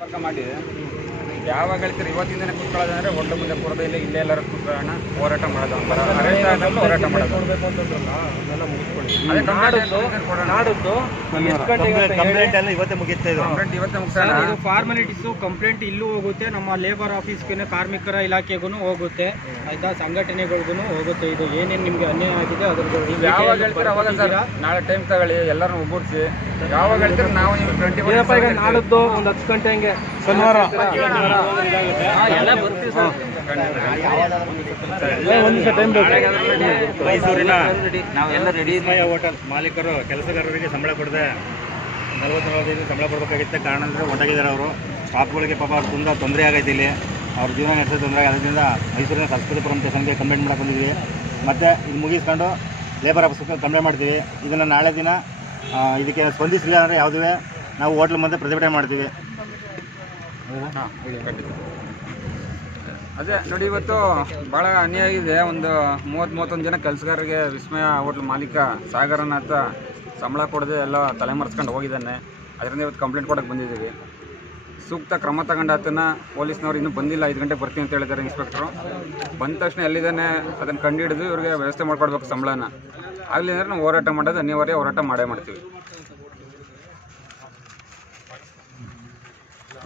ಸಂಪರ್ಕ ಮಾಡಿ ಯಾವಾಗ ಹೇಳ್ತೀರಿ ಇವತ್ತಿಂದನೇ ಕೂತ್ಕೊಳ್ಳೋದಂದ್ರೆ ಹೊಟ್ಟೆ ಮುಂದೆ ಕೂರೋದು ಇಲ್ಲ ಇಲ್ಲೇ ಎಲ್ಲರೂ ಕೂತ್ಕೊಳ್ಳೋಣ ಹೋರಾಟ ಮಾಡೋದು ಬರ ಅರೆಸ್ಟ್ ಆದ್ಮೇಲೆ ಹೋರಾಟ ಮಾಡೋದು. ಅದೇ ನಾಡದ್ದು ಕೊಡೋಣ ನಾಡದ್ದು ಎಷ್ಟು ಗಂಟೆಗೆ ಅಂತ ಹೇಳಿ? ಕಂಪ್ಲೇಂಟ್ ಎಲ್ಲ ಇವತ್ತೇ ಮುಗಿಯುತ್ತೆ ಇದು. ಕಂಪ್ಲೇಂಟ್ ಇವತ್ತೇ ಮುಗಿಸೋಣ. ಇದು ಫಾರ್ಮಾಲಿಟೀಸು ಕಂಪ್ಲೇಂಟ್ ಇಲ್ಲೂ ಹೋಗುತ್ತೆ ನಮ್ಮ ಲೇಬರ್ ಆಫೀಸ್ಗೆ ಕಾರ್ಮಿಕರ ಇಲಾಖೆಗೂ ಹೋಗುತ್ತೆ. ಆಯ್ತಾ? ಸಂಘಟನೆಗಳಿಗೂ ಹೋಗುತ್ತೆ. ಇದು ಏನೇನು ನಿಮ್ಗೆ ಅನ್ಯಾಯ ಆಗಿದೆ ಅದ್ರದ್ದು ನೀವು ಯಾವಾಗ ಹೇಳ್ತೀರ ಅವಾಗ ಸರ್ ನಾಳೆ ಟೈಮ್ ತಗೊಳ್ಳಿ ಎಲ್ಲರನ್ನೂ ಒಗ್ಗೂಡಿಸಿ. ಯಾವಾಗ ಹೇಳ್ತೀರ ನಾವು ನೀವು ಟ್ವೆಂಟಿ ನಾಡದ್ದು ಒಂದು ಹತ್ತು ಗಂಟೆ ಹಂಗೆ. ಶನಿವಾರ. ಎಲ್ಲ ಬರ್ತೀವಿ ಸರ್ ಒಂದು ನಿಮಿಷ ಟೈಮ್ ಮೈಸೂರಿನ ನಾವೆಲ್ಲ ರೆಡಿ ಮಯ ಹೋಟೆಲ್ ಮಾಲೀಕರು ಕೆಲಸಗಾರರಿಗೆ ಸಂಬಳ ಕೊಡದೆ. ನಲವತ್ತು ನಲವತ್ತೈದು ಸಂಬಳ ಕೊಡಬೇಕಾಗಿತ್ತು. ಕಾರಣ ಅಂದರೆ ಹೊಂಟಾಗಿದ್ದಾರೆ ಅವರು. ಪಾಪಗಳಿಗೆ ಪಾಪ ಅವ್ರು ತುಂಬ ತೊಂದರೆ ಆಗೈತೆ ಇಲ್ಲಿ. ಅವ್ರ ಜೀವನ ನಡೆಸೋ ತೊಂದರೆ ಅದರಿಂದ ಮೈಸೂರಿನ ಸಂಸ್ಕೃತಿಪುರಂ ಸ್ಟೇಷನ್ಗೆ ಕಂಪ್ಲೇಂಟ್ ಮಾಡಕ್ಕೆ ಬಂದಿದ್ವಿ ಮತ್ತು ಇದು ಮುಗಿಸ್ಕೊಂಡು ಲೇಬರ್ ಆಫೀಸ್ಗೆ ಕಂಪ್ಲೇಂಟ್ ಮಾಡ್ತೀವಿ. ಇದನ್ನು ನಾಳೆ ದಿನ ಇದಕ್ಕೆ ಸ್ಪಂದಿಸಲಿಲ್ಲ ಅಂದರೆ ಯಾವುದೇ ನಾವು ಹೋಟ್ಲ್ ಮುಂದೆ ಪ್ರತಿಭಟನೆ ಮಾಡ್ತೀವಿ. ಅದೇ, ನೋಡಿ, ಇವತ್ತು ಭಾಳ ಅನ್ಯಾಯ ಆಗಿದೆ. ಒಂದು ಮೂವತ್ತು, ಮೂವತ್ತೊಂದು ಜನ ಕೆಲಸಗಾರರಿಗೆ ವಿಸ್ಮಯ ಹೋಟ್ಲ್ ಮಾಲೀಕ ಸಾಗರನಾಥ ಸಂಬಳ ಕೊಡದೆ ಎಲ್ಲ ತಲೆಮರೆಸ್ಕೊಂಡು ಹೋಗಿದ್ದಾನೆ. ಅದರಿಂದ ಇವತ್ತು ಕಂಪ್ಲೇಂಟ್ ಕೊಡಕ್ಕೆ ಬಂದಿದ್ದೀವಿ. ಸೂಕ್ತ ಕ್ರಮ ತಗೊಂಡು ಆತನ ಪೊಲೀಸ್ನವ್ರು ಇನ್ನೂ ಬಂದಿಲ್ಲ. ಐದು ಗಂಟೆಗೆ ಬರ್ತೀನಿ ಅಂತ ಹೇಳಿದ್ದಾರೆ ಇನ್ಸ್ಪೆಕ್ಟ್ರು ಬಂದ ತಕ್ಷಣ ಎಲ್ಲಿದ್ದಾನೆ, ಅದನ್ನು ಕಂಡುಹಿಡಿದು ಇವ್ರಿಗೆ ವ್ಯವಸ್ಥೆ ಮಾಡ್ಕೊಡ್ಬೇಕು ಸಂಬಳನ. ಆಗಲಿ ಅಂದರೆ ನಾವು ಹೋರಾಟ ಮಾಡೋದು ಅನಿವಾರ್ಯ. ಹೋರಾಟ ಮಾಡೇ ಮಾಡ್ತೀವಿ.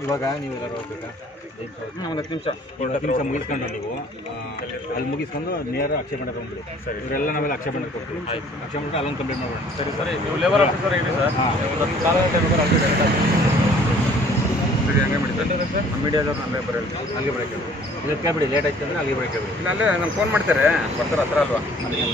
ಇವಾಗ ನೀವು ಹೋಗ್ಬೇಕಾ? ಹ್ಮ್, ಒಂದು ಹತ್ತು ನಿಮಿಷ. ಒಂದು ಹತ್ತು ನಿಮಿಷ ಮುಗಿಸ್ಕೊಂಡು ನೀವು ಅಲ್ಲಿ ಮುಗಿಸ್ಕೊಂಡು ನೇರ ಅಕ್ಷಯ ಮಂಡಪ ಬಂದ್ಬಿಡಿ. ಸರಿ. ಇವರೆಲ್ಲ ನಾವೆಲ್ಲ ಅಕ್ಷಯ ಮಾಡಕ್ಕೆ ಕೊಡ್ತೀವಿ ಅಕ್ಷಯ ಮಾಡಿದ್ರೆ ಅಲ್ಲೊಂದು ಕಂಪ್ಲೇಂಟ್ ಮಾಡೋಣ ಸರಿ ಸರಿ. ನೀವು ಲೇಬರ್ ಆಫೀಸರ್ ಇರಿ ಸರ್. ಸರಿ ಹಂಗೆ ಮಾಡಿ ಸರ್. ಮೀಡಿಯಾದವ್ರು ಅಲ್ಲೇ ಬರೋಲ್ಲ ಅಲ್ಲಿಗೆ ಬರೋಕೆ ಇದಕ್ಕೆ ಬಿಡಿ ಲೇಟ್ ಆಯ್ತು ಅಂದರೆ ಅಲ್ಲಿಗೆ ಬರೋಕೆ ಬಿಡಿ ಇಲ್ಲ ಅಲ್ಲೇ ನಮ್ಗೆ ಫೋನ್ ಮಾಡ್ತಾರೆ. ಬರ್ತಾರೆ ಹತ್ರ ಅಲ್ವಾ?